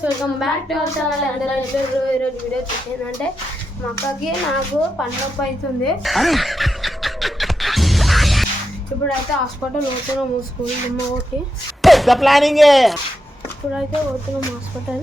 Back to our channel అందరూ ఎట్లుర్రు? ఈరోజు video చూసిందంటే మా అక్కకి నాకు పన్ను నొప్పి అవుతుంది ఇప్పుడైతే హాస్పిటల్ పోతున్నాము స్కూల్ పెద్ద ప్లానింగ్! ఇప్పుడైతే పోతున్నాం hospital.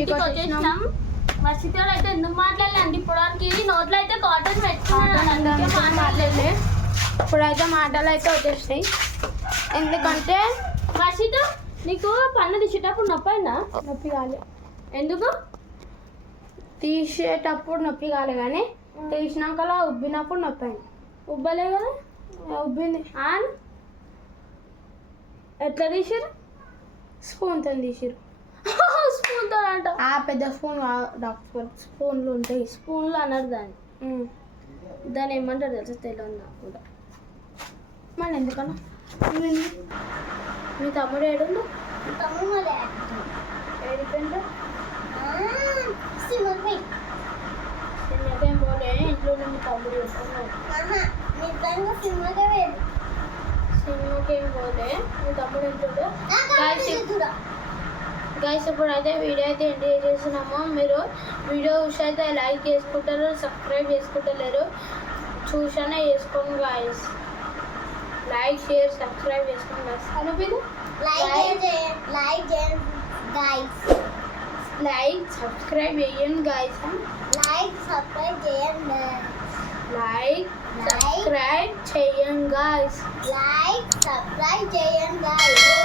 ఇంటికి వచ్చేసినాం వర్షితోడు అయితే ఎందుకు మాట్లాడలే అంటే ఇప్పుడు నోట్లో అయితే కాటన్ పెట్టుకున్నాడు అందుకే మాట్లాడలేదు. ఇప్పుడైతే మాటలు అయితే వచ్చేసినాయి ఎందుకంటే వర్షిత నీకు పన్ను తీసేటప్పుడు నొప్పి నొప్పి కాలే. ఎందుకు? తీసేటప్పుడు నొప్పి కాలే కానీ తీసినాక ఉబ్బినప్పుడు నొప్పి అయింది. ఉబ్బలే కదా? ఉబ్బింది. ఆన్. ఎట్లా తీసిరు స్పూన్తో తీసిరు స్పూన్తో అంట ఆ పెద్ద స్పూన్ డాక్టర్ స్పూన్లు ఉంటాయి. స్పూన్లు అన్నారు దాన్ని. దాన్ని ఏమంటారు తెలుసా? తెలియదు నాకు కూడా. మళ్ళీ ఎందుకన్నా? మీ తమ్ముడు ఏడుండు? తమ్ముడు ఏడిపోయిండు? సినిమాకేం పోలే ఇంట్లో మీ తమ్ముడు సినిమాకేం పోలే మీ తమ్ముడు ఇంట్లో గైస్ ఇప్పుడు అయితే వీడియో అయితే ఎంజాయ్ చేస్తున్నాము మీరు వీడియో చూసి అయితే లైక్ చేసుకుంటారు సబ్స్క్రైబ్ చేసుకుంటలేరు. చూసానే చేసుకోండి గాయస్ లైక్ షేర్ సబ్స్క్రైబ్ చేసుకోండి గాయస్ అనుపింది? లైక్ సబ్స్క్రైబ్ చేయండి గాయస్ లైక్ సబ్స్క్రైబ్ చేయండి. Guys Like, subscribe, and guys.